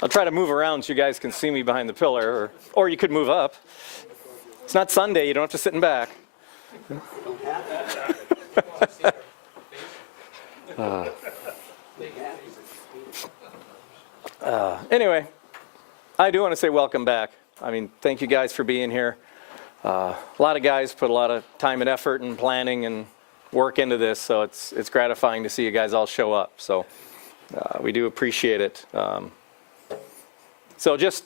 I'll try to move around so you guys can see me behind the pillar, or you could move up. It's not Sunday, you don't have to sit in back. Anyway, I do want to say welcome back. I mean, thank you guys for being here. A lot of guys put a lot of time and effort and planning and work into this, so it's gratifying to see you guys all show up. So we do appreciate it. So just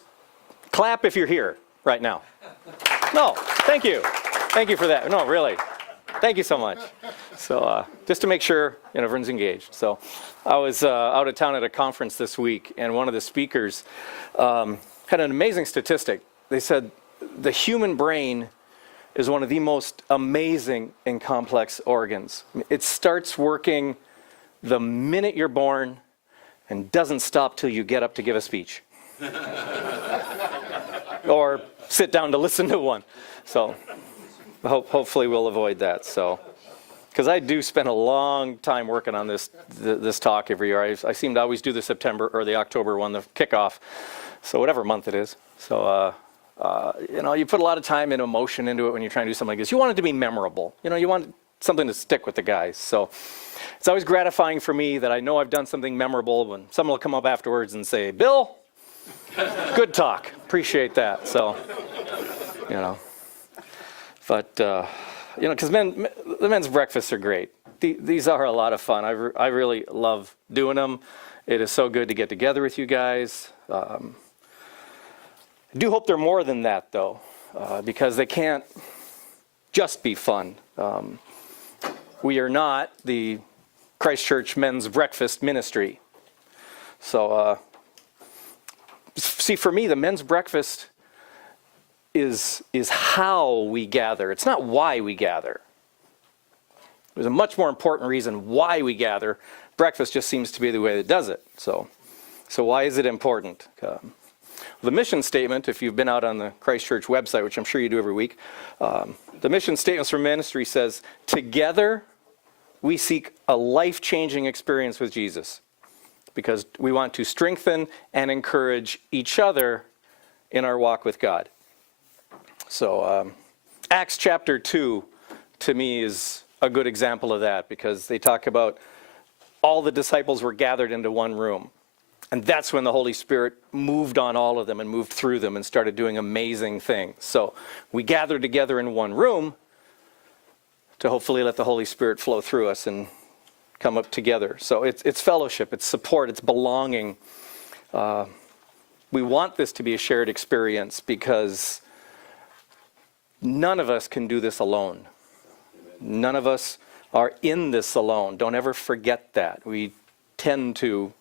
clap if you're here right now. No, thank you. Thank you for that. No, really. Thank you so much. So just to make sure everyone's engaged. So I was out of town at a conference this week, and one of the speakers had an amazing statistic. They said the human brain is one of the most amazing and complex organs. It starts working the minute you're born and doesn't stop till you get up to give a speech. Or sit down to listen to one. So hopefully we'll avoid that. So, because I do spend a long time working on this talk every year. I seem to always do the September or the October one, the kickoff. So whatever month it is. So you put a lot of time and emotion into it when you're trying to do something like this. You want it to be memorable. You want something to stick with the guys. So it's always gratifying for me that I know I've done something memorable when someone will come up afterwards and say, "Bill, good talk. Appreciate that." So, But, because the men's breakfasts are great. These are a lot of fun. I really love doing them. It is so good to get together with you guys. I do hope they're more than that, though, because they can't just be fun. We are not the Christ Church Men's Breakfast Ministry. So, see, for me, the men's breakfast is how we gather. It's not why we gather. There's a much more important reason why we gather. Breakfast just seems to be the way that does it. So why is it important? The mission statement, if you've been out on the Christ Church website, which I'm sure you do every week, the mission statements for ministry says, "Together we seek a life-changing experience with Jesus, because we want to strengthen and encourage each other in our walk with God." So Acts chapter 2, to me, is a good example of that, because they talk about all the disciples were gathered into one room. And that's when the Holy Spirit moved on all of them and moved through them and started doing amazing things. So we gathered together in one room to hopefully let the Holy Spirit flow through us and come up together. So it's fellowship, it's support, it's belonging. We want this to be a shared experience, because none of us can do this alone. None of us are in this alone. Don't ever forget that. We tend to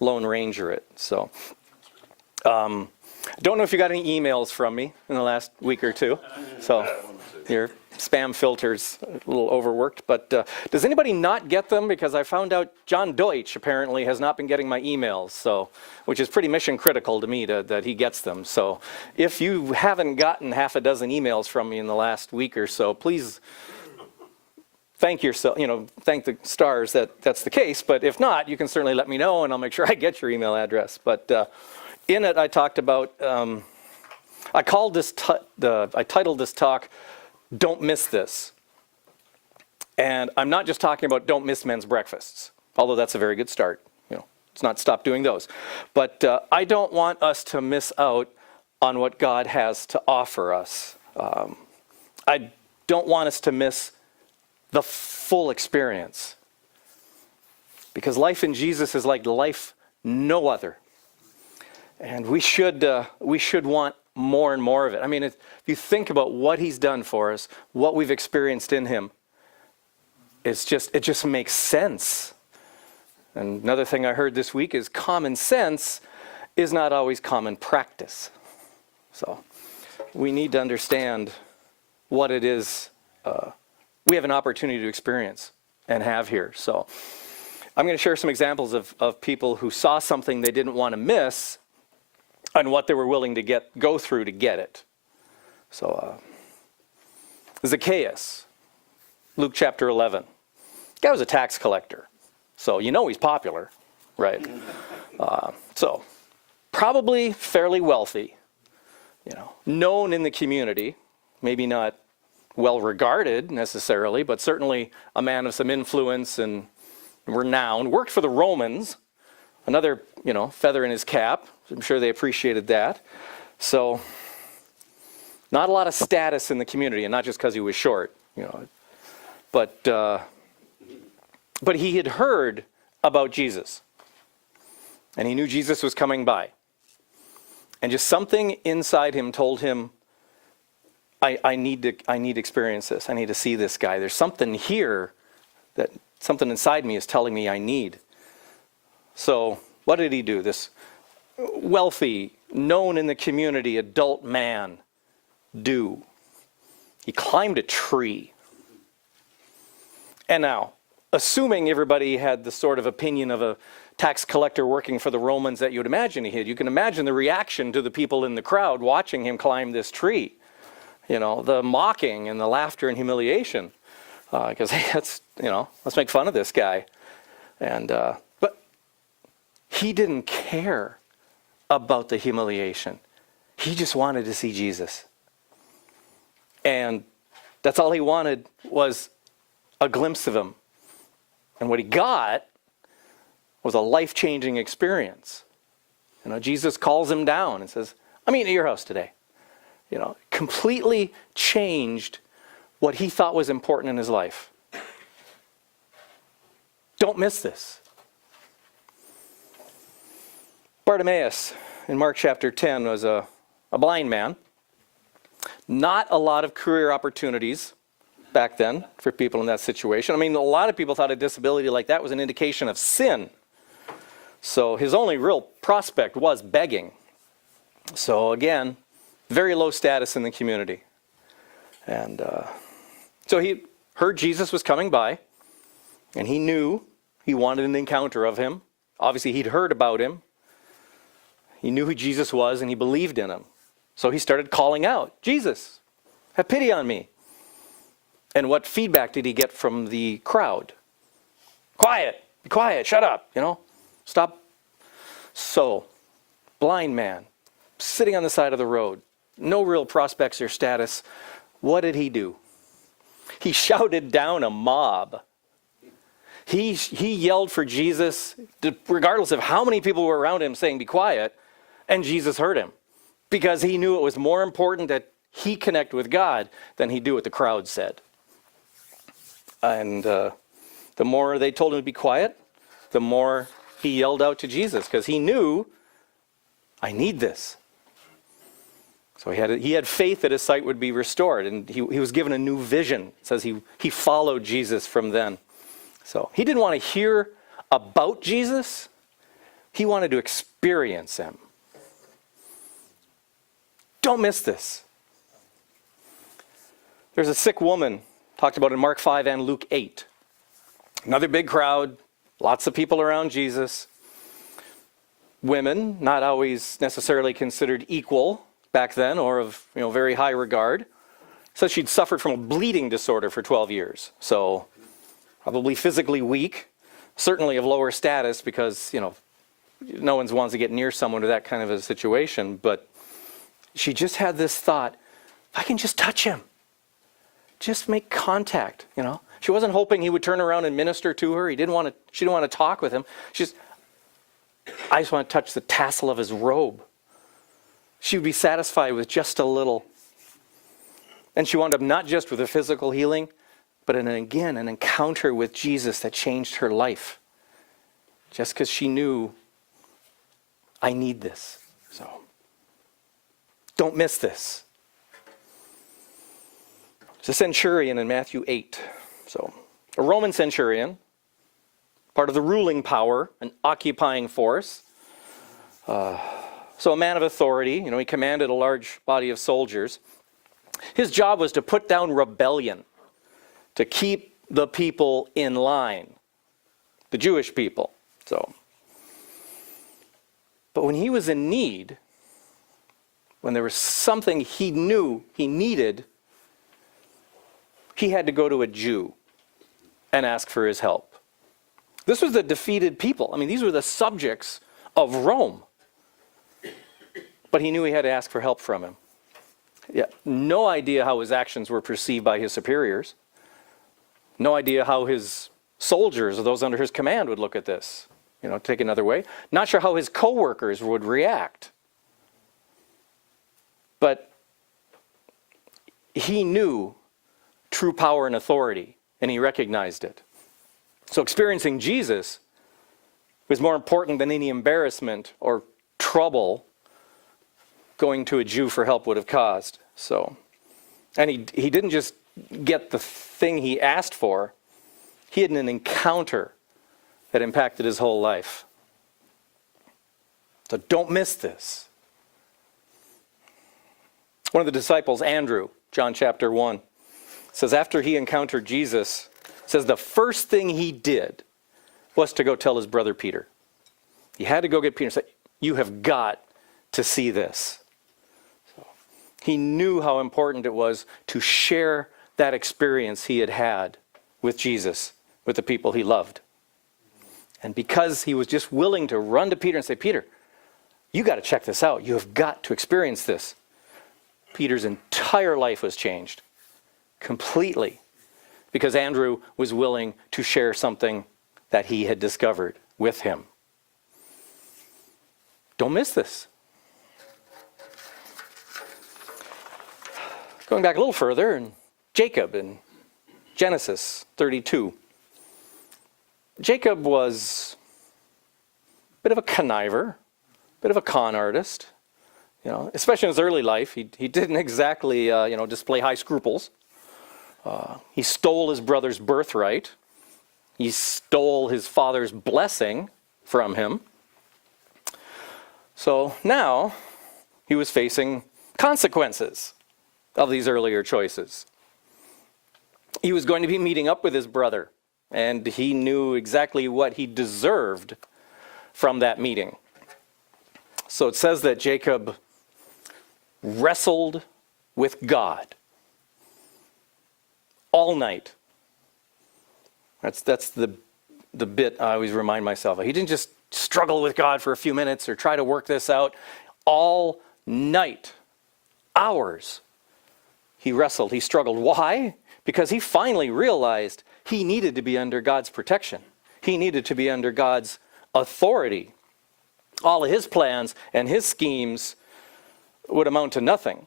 Lone Ranger it. So, don't know if you got any emails from me in the last week or two. So, your spam filter's a little overworked. But does anybody not get them? Because I found out John Deutsch apparently has not been getting my emails, so which is pretty mission critical to me that he gets them. So, if you haven't gotten half a dozen emails from me in the last week or so, please thank yourself, thank the stars that that's the case. But if not, you can certainly let me know, and I'll make sure I get your email address. But in it, I talked about, I titled this talk, "Don't Miss This." And I'm not just talking about don't miss men's breakfasts, although that's a very good start. Let's not stop doing those. But I don't want us to miss out on what God has to offer us. I don't want us to miss the full experience, because life in Jesus is like life no other, and we should want more and more of it. I mean, if you think about what he's done for us, what we've experienced in him, it just makes sense. And another thing I heard this week is common sense is not always common practice. So we need to understand what it is we have an opportunity to experience and have here. So I'm going to share some examples of people who saw something they didn't want to miss and what they were willing to go through to get it. So Zacchaeus, Luke chapter 11. The guy was a tax collector, so he's popular, right? So probably fairly wealthy, known in the community, maybe not well regarded necessarily, but certainly a man of some influence and renown, worked for the Romans, another, feather in his cap. I'm sure they appreciated that. So not a lot of status in the community, and not just because he was short, but he had heard about Jesus, and he knew Jesus was coming by. And just something inside him told him, I need to experience this. I need to see this guy. There's something here that something inside me is telling me I need. So what did he do? This wealthy, known in the community, adult man do. He climbed a tree. And now, assuming everybody had the sort of opinion of a tax collector working for the Romans that you would imagine he had, you can imagine the reaction to the people in the crowd watching him climb this tree. The mocking and the laughter and humiliation. Because, hey, let's make fun of this guy. And but he didn't care about the humiliation. He just wanted to see Jesus. And that's all he wanted was a glimpse of him. And what he got was a life-changing experience. Jesus calls him down and says, I'm eating at your house today. Completely changed what he thought was important in his life. Don't miss this. Bartimaeus in Mark chapter 10 was a blind man. Not a lot of career opportunities back then for people in that situation. A lot of people thought a disability like that was an indication of sin. So his only real prospect was begging. So again, very low status in the community. And so he heard Jesus was coming by, and he knew he wanted an encounter of him. Obviously, he'd heard about him. He knew who Jesus was, and he believed in him. So he started calling out, Jesus, have pity on me. And what feedback did he get from the crowd? Quiet, be quiet, shut up, stop. So, blind man, sitting on the side of the road, no real prospects or status. What did he do? He shouted down a mob. He yelled for Jesus, regardless of how many people were around him saying, be quiet, and Jesus heard him. Because he knew it was more important that he connect with God than he do what the crowd said. And the more they told him to be quiet, the more he yelled out to Jesus, because he knew, I need this. So he had faith that his sight would be restored, and he was given a new vision. It says he followed Jesus from then. So he didn't want to hear about Jesus. He wanted to experience him. Don't miss this. There's a sick woman, talked about in Mark 5 and Luke 8. Another big crowd, lots of people around Jesus. Women, not always necessarily considered equal back then, or of very high regard. So she'd suffered from a bleeding disorder for 12 years. So probably physically weak, certainly of lower status, because no one wants to get near someone with that kind of a situation. But she just had this thought, if I can just touch him, just make contact, She wasn't hoping he would turn around and minister to her. She didn't want to talk with him. I just want to touch the tassel of his robe. She would be satisfied with just a little. And she wound up not just with a physical healing, but an encounter with Jesus that changed her life. Just because she knew, I need this. So, don't miss this. It's a centurion in Matthew 8. So, a Roman centurion, part of the ruling power, an occupying force. So a man of authority, he commanded a large body of soldiers. His job was to put down rebellion, to keep the people in line, the Jewish people. But when he was in need, when there was something he knew he needed, he had to go to a Jew and ask for his help. This was the defeated people. These were the subjects of Rome. but he knew he had to ask for help from him. Yeah, no idea how his actions were perceived by his superiors. No idea how his soldiers or those under his command would look at this. Take another way. Not sure how his co-workers would react. But he knew true power and authority, and he recognized it. So experiencing Jesus was more important than any embarrassment or trouble going to a Jew for help would have caused. And he didn't just get the thing he asked for. He had an encounter that impacted his whole life. So don't miss this. One of the disciples, Andrew, John chapter 1, says after he encountered Jesus, says the first thing he did was to go tell his brother Peter. He had to go get Peter and say, you have got to see this. So he knew how important it was to share that experience he had had with Jesus, with the people he loved. And because he was just willing to run to Peter and say, Peter, you got to check this out. You have got to experience this. Peter's entire life was changed completely because Andrew was willing to share something that he had discovered with him. Don't miss this. Going back a little further, and Jacob in Genesis 32. Jacob was a bit of a conniver, a bit of a con artist. Especially in his early life, he didn't exactly, display high scruples. He stole his brother's birthright. He stole his father's blessing from him. So now he was facing consequences of these earlier choices. He was going to be meeting up with his brother, and he knew exactly what he deserved from that meeting. So it says that Jacob wrestled with God all night. That's the bit I always remind myself of. He didn't just struggle with God for a few minutes or try to work this out. All night, hours, he wrestled, he struggled. Why? Because he finally realized he needed to be under God's protection. He needed to be under God's authority. All of his plans and his schemes would amount to nothing,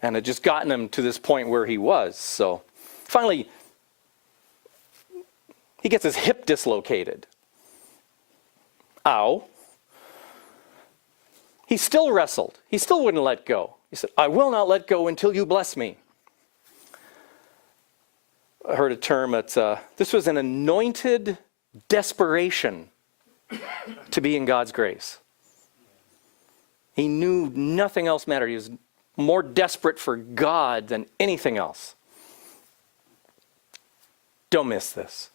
and had just gotten him to this point where he was. So finally, he gets his hip dislocated. Ow. He still wrestled. He still wouldn't let go. He said, I will not let go until you bless me. I heard a term, this was an anointed desperation to be in God's grace. He knew nothing else mattered. He was more desperate for God than anything else. Don't miss this.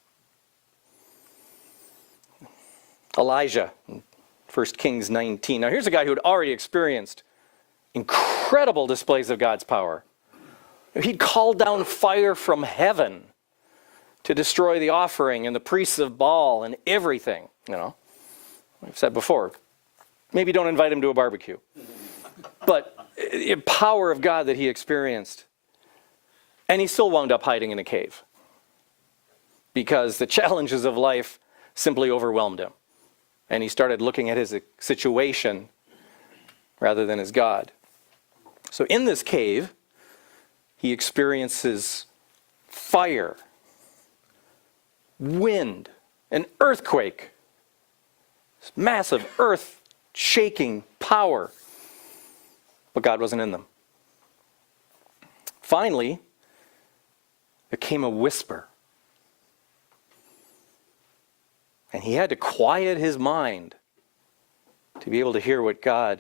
Elijah, 1 Kings 19. Now here's a guy who had already experienced incredible displays of God's power. He'd called down fire from heaven to destroy the offering and the priests of Baal and everything. I've said before, maybe don't invite him to a barbecue. But the power of God that he experienced. And he still wound up hiding in a cave because the challenges of life simply overwhelmed him. And he started looking at his situation rather than his God. So in this cave, he experiences fire, wind, an earthquake, this massive earth-shaking power. But God wasn't in them. Finally, there came a whisper. And he had to quiet his mind to be able to hear what God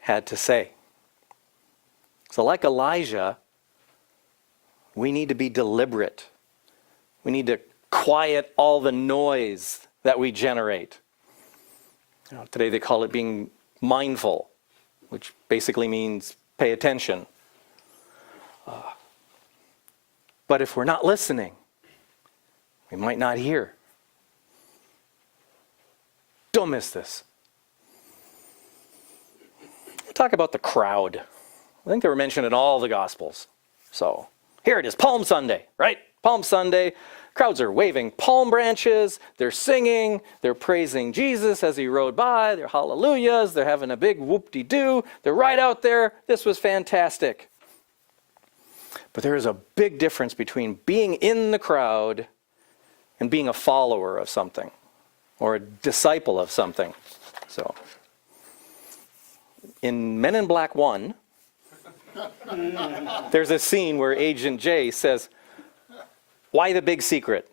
had to say. So like Elijah, we need to be deliberate. We need to quiet all the noise that we generate. Today they call it being mindful, which basically means pay attention. But if we're not listening, we might not hear. Don't miss this. talk about the crowd. I think they were mentioned in all the Gospels. So here it is, Palm Sunday, right? Palm Sunday. Crowds are waving palm branches. They're singing. They're praising Jesus as he rode by. They're hallelujahs. They're having a big whoop-de-doo. They're right out there. This was fantastic. But there is a big difference between being in the crowd and being a follower of something or a disciple of something. So in Men in Black 1, there's a scene where Agent J says, "Why the big secret?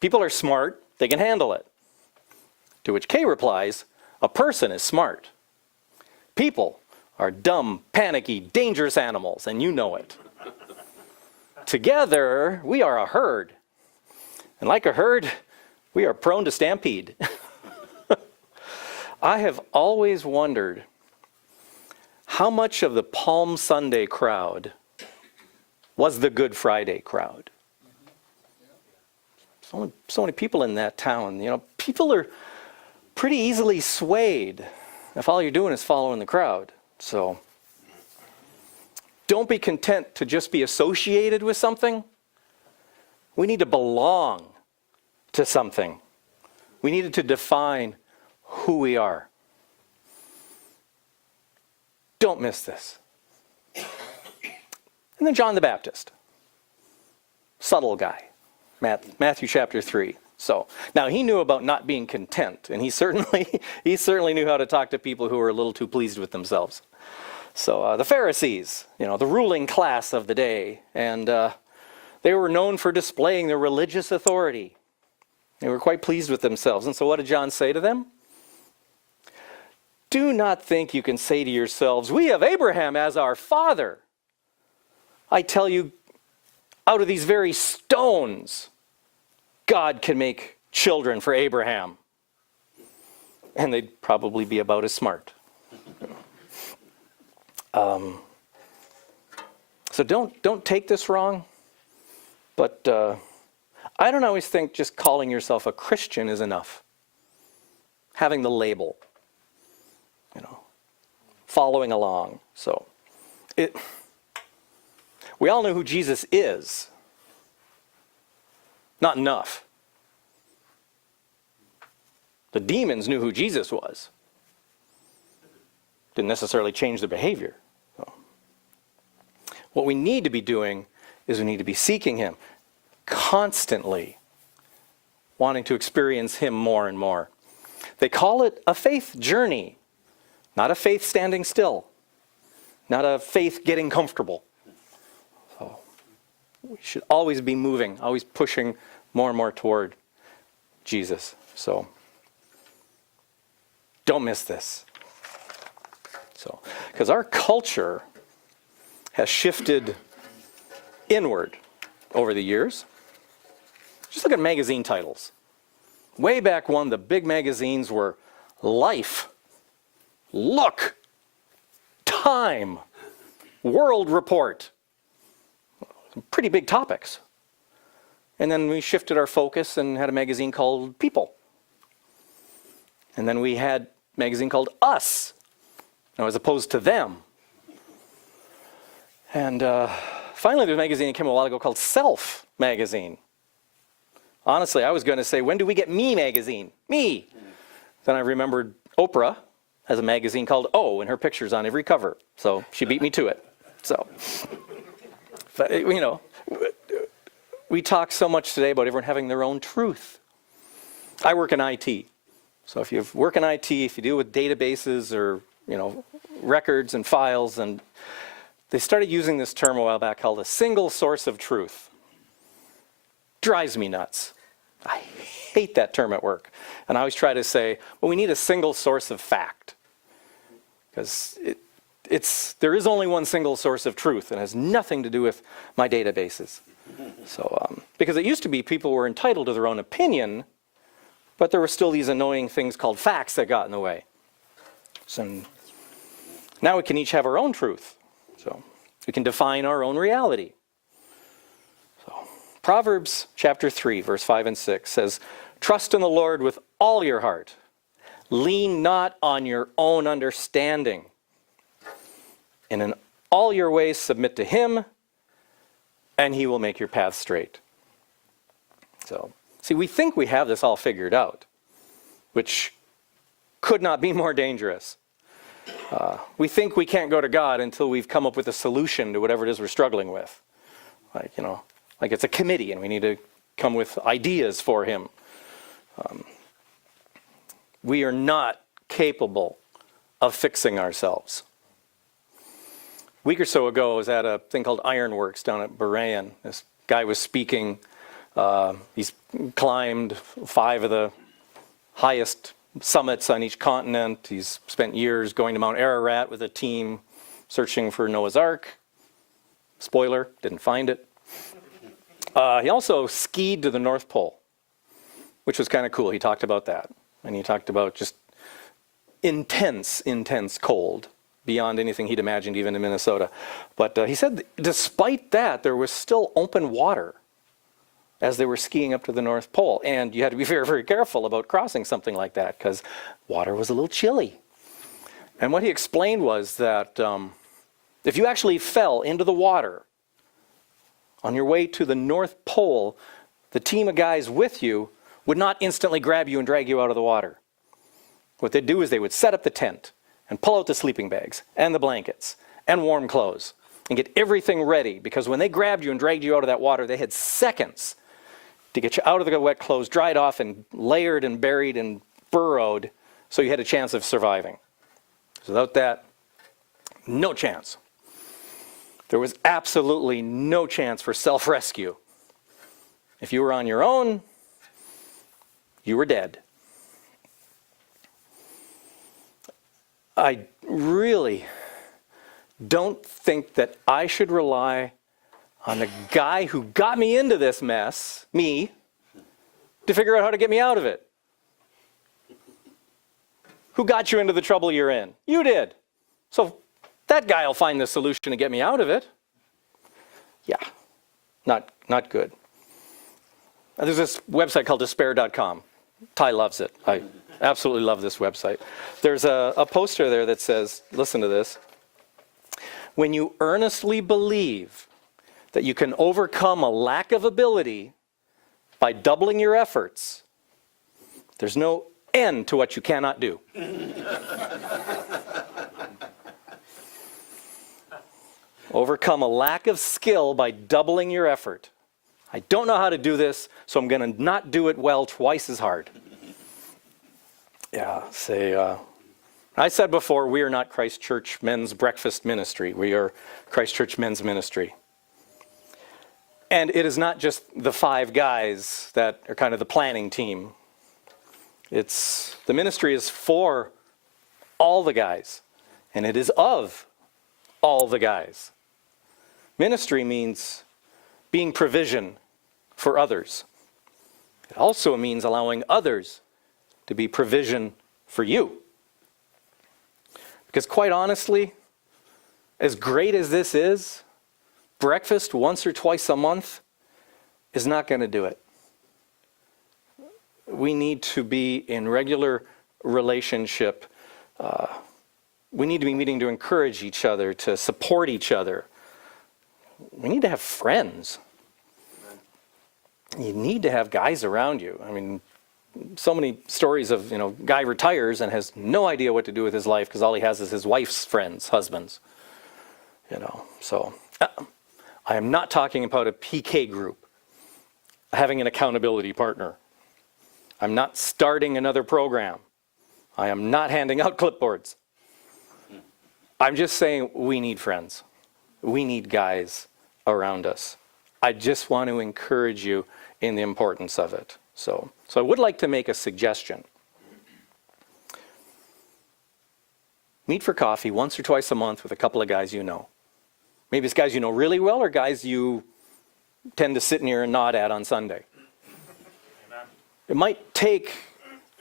People are smart, they can handle it." To which K replies, "A person is smart. People are dumb, panicky, dangerous animals, and you know it. Together, we are a herd. And like a herd, we are prone to stampede." I have always wondered how much of the Palm Sunday crowd was the Good Friday crowd. So many people in that town. You know, people are pretty easily swayed if all you're doing is following the crowd. So don't be content to just be associated with something. We need to belong to something. We needed to define who we are. Don't miss this. And then John the Baptist. Subtle guy. Matthew chapter 3. So now he knew about not being content, and he certainly knew how to talk to people who were a little too pleased with themselves. So the Pharisees, the ruling class of the day, and they were known for displaying their religious authority. They were quite pleased with themselves. And so what did John say to them? "Do not think you can say to yourselves, 'We have Abraham as our father.' I tell you, out of these very stones, God can make children for Abraham." And they'd probably be about as smart. So don't take this wrong, but I don't always think just calling yourself a Christian is enough. Having the label, following along. So we all know who Jesus is. Not enough. The demons knew who Jesus was. Didn't necessarily change their behavior. So what we need to be doing is we need to be seeking him constantly, wanting to experience him more and more. They call it a faith journey, not a faith standing still, not a faith getting comfortable. So we should always be moving, always pushing more and more toward Jesus. So don't miss this. So, because our culture has shifted inward over the years. Just look at magazine titles. Way back when, the big magazines were Life, Look, Time, World Report. Some pretty big topics. And then we shifted our focus and had a magazine called People. And then we had a magazine called Us, as opposed to Them. And finally, there's a magazine that came a while ago called Self Magazine. Honestly, I was going to say, when do we get Me Magazine? Me! Then I remembered Oprah has a magazine called O, and her picture's on every cover. So she beat me to it. So, but, we talk so much today about everyone having their own truth. I work in IT. So if you work in IT, if you deal with databases or, records and files, and they started using this term a while back called a single source of truth. Drives me nuts. I hate that term at work. And I always try to say, well, we need a single source of fact. Because there is only one single source of truth, and it has nothing to do with my databases. So, because it used to be people were entitled to their own opinion, but there were still these annoying things called facts that got in the way. So now we can each have our own truth. So we can define our own reality. So Proverbs chapter 3, verse 5 and 6 says, "Trust in the Lord with all your heart. Lean not on your own understanding. and in all your ways submit to him, and he will make your path straight. So, see, we think we have this all figured out, which could not be more dangerous. We think we can't go to God until we've come up with a solution to whatever it is we're struggling with. Like it's a committee and we need to come with ideas for him. We are not capable of fixing ourselves. A week or so ago, I was at a thing called Ironworks down at Berean. This guy was speaking. He's climbed 5 of the highest summits on each continent. He's spent years going to Mount Ararat with a team searching for Noah's Ark. Spoiler, didn't find it. He also skied to the North Pole, which was kind of cool. He talked about that. And he talked about just intense cold beyond anything he'd imagined even in Minnesota. But he said despite that, there was still open water as they were skiing up to the North Pole. And you had to be very, very careful about crossing something like that because water was a little chilly. And what he explained was that if you actually fell into the water on your way to the North Pole, the team of guys with you would not instantly grab you and drag you out of the water. What they'd do is they would set up the tent and pull out the sleeping bags and the blankets and warm clothes and get everything ready, because when they grabbed you and dragged you out of that water, they had seconds to get you out of the wet clothes, dried off and layered and buried and burrowed so you had a chance of surviving. So without that, no chance. There was absolutely no chance for self-rescue. If you were on your own, you were dead. I really don't think that I should rely on the guy who got me into this mess, me, to figure out how to get me out of it. Who got you into the trouble you're in? You did. So that guy will find the solution to get me out of it. Yeah, not good. There's this website called despair.com. Ty loves it. I absolutely love this website. There's a poster there that says, listen to this, when you earnestly believe that you can overcome a lack of ability by doubling your efforts, there's no end to what you cannot do. Overcome a lack of skill by doubling your effort. I don't know how to do this, so I'm going to not do it well twice as hard. Yeah, I said before, we are not Christ Church Men's Breakfast Ministry. We are Christ Church Men's Ministry. And it is not just the 5 guys that are kind of the planning team. The ministry is for all the guys, and it is of all the guys. Ministry means being provision for others. It also means allowing others to be provision for you. Because quite honestly, as great as this is, breakfast once or twice a month is not going to do it. We need to be in regular relationship. We need to be meeting to encourage each other, to support each other. We need to have friends. You need to have guys around you. I mean, so many stories of, guy retires and has no idea what to do with his life because all he has is his wife's friends, husbands. So I am not talking about a PK group, having an accountability partner. I'm not starting another program. I am not handing out clipboards. I'm just saying we need friends. We need guys around us. I just want to encourage you in the importance of it. So I would like to make a suggestion. Meet for coffee once or twice a month with a couple of guys you know. Maybe it's guys you know really well or guys you tend to sit near and nod at on Sunday. Amen. It might take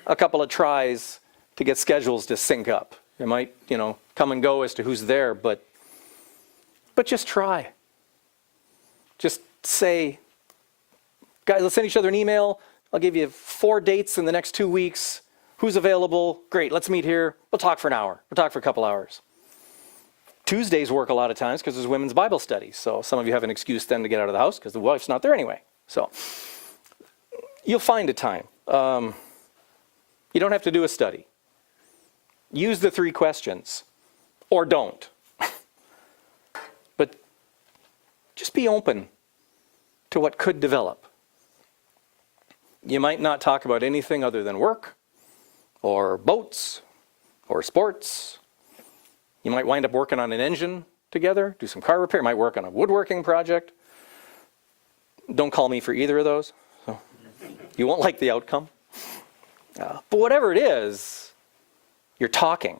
a couple of tries to get schedules to sync up. It might, come and go as to who's there, but just try. Just say, guys, let's send each other an email. I'll give you 4 dates in the next 2 weeks. Who's available? Great, let's meet here. We'll talk for an hour. We'll talk for a couple hours. Tuesdays work a lot of times because there's women's Bible studies. So some of you have an excuse then to get out of the house because the wife's not there anyway. So you'll find a time. You don't have to do a study. Use the 3 questions, or don't. But just be open to what could develop. You might not talk about anything other than work, or boats, or sports. You might wind up working on an engine together, do some car repair. You might work on a woodworking project. Don't call me for either of those. So you won't like the outcome. But whatever it is, you're talking.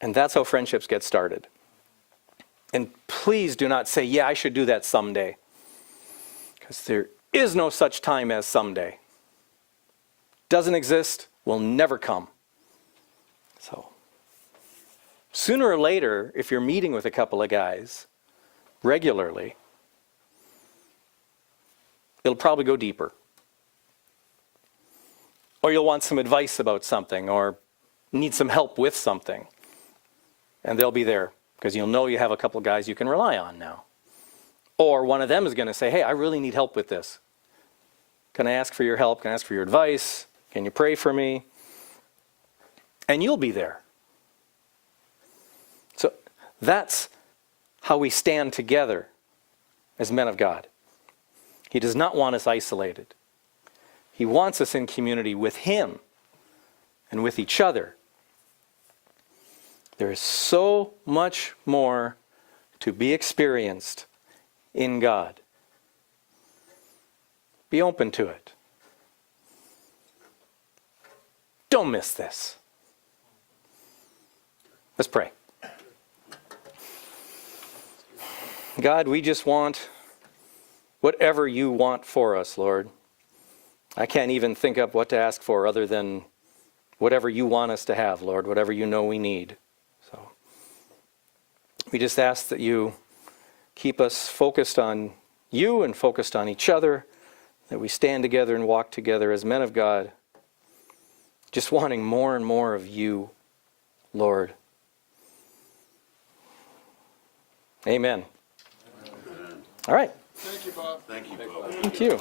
And that's how friendships get started. And please do not say, yeah, I should do that someday. Because there is no such time as someday. Doesn't exist, will never come. So sooner or later, if you're meeting with a couple of guys regularly, it'll probably go deeper. Or you'll want some advice about something, or need some help with something. And they'll be there, because you'll know you have a couple of guys you can rely on now. Or one of them is going to say, hey, I really need help with this. Can I ask for your help? Can I ask for your advice? Can you pray for me? And you'll be there. So that's how we stand together as men of God. He does not want us isolated. He wants us in community with Him and with each other. There is so much more to be experienced in God. Be open to it. Don't miss this. Let's pray. God, we just want whatever you want for us, Lord. I can't even think up what to ask for other than whatever you want us to have, Lord, whatever you know we need. So we just ask that you keep us focused on you and focused on each other, that we stand together and walk together as men of God, just wanting more and more of you, Lord. Amen. Amen. All right. Thank you, Bob. Thank you.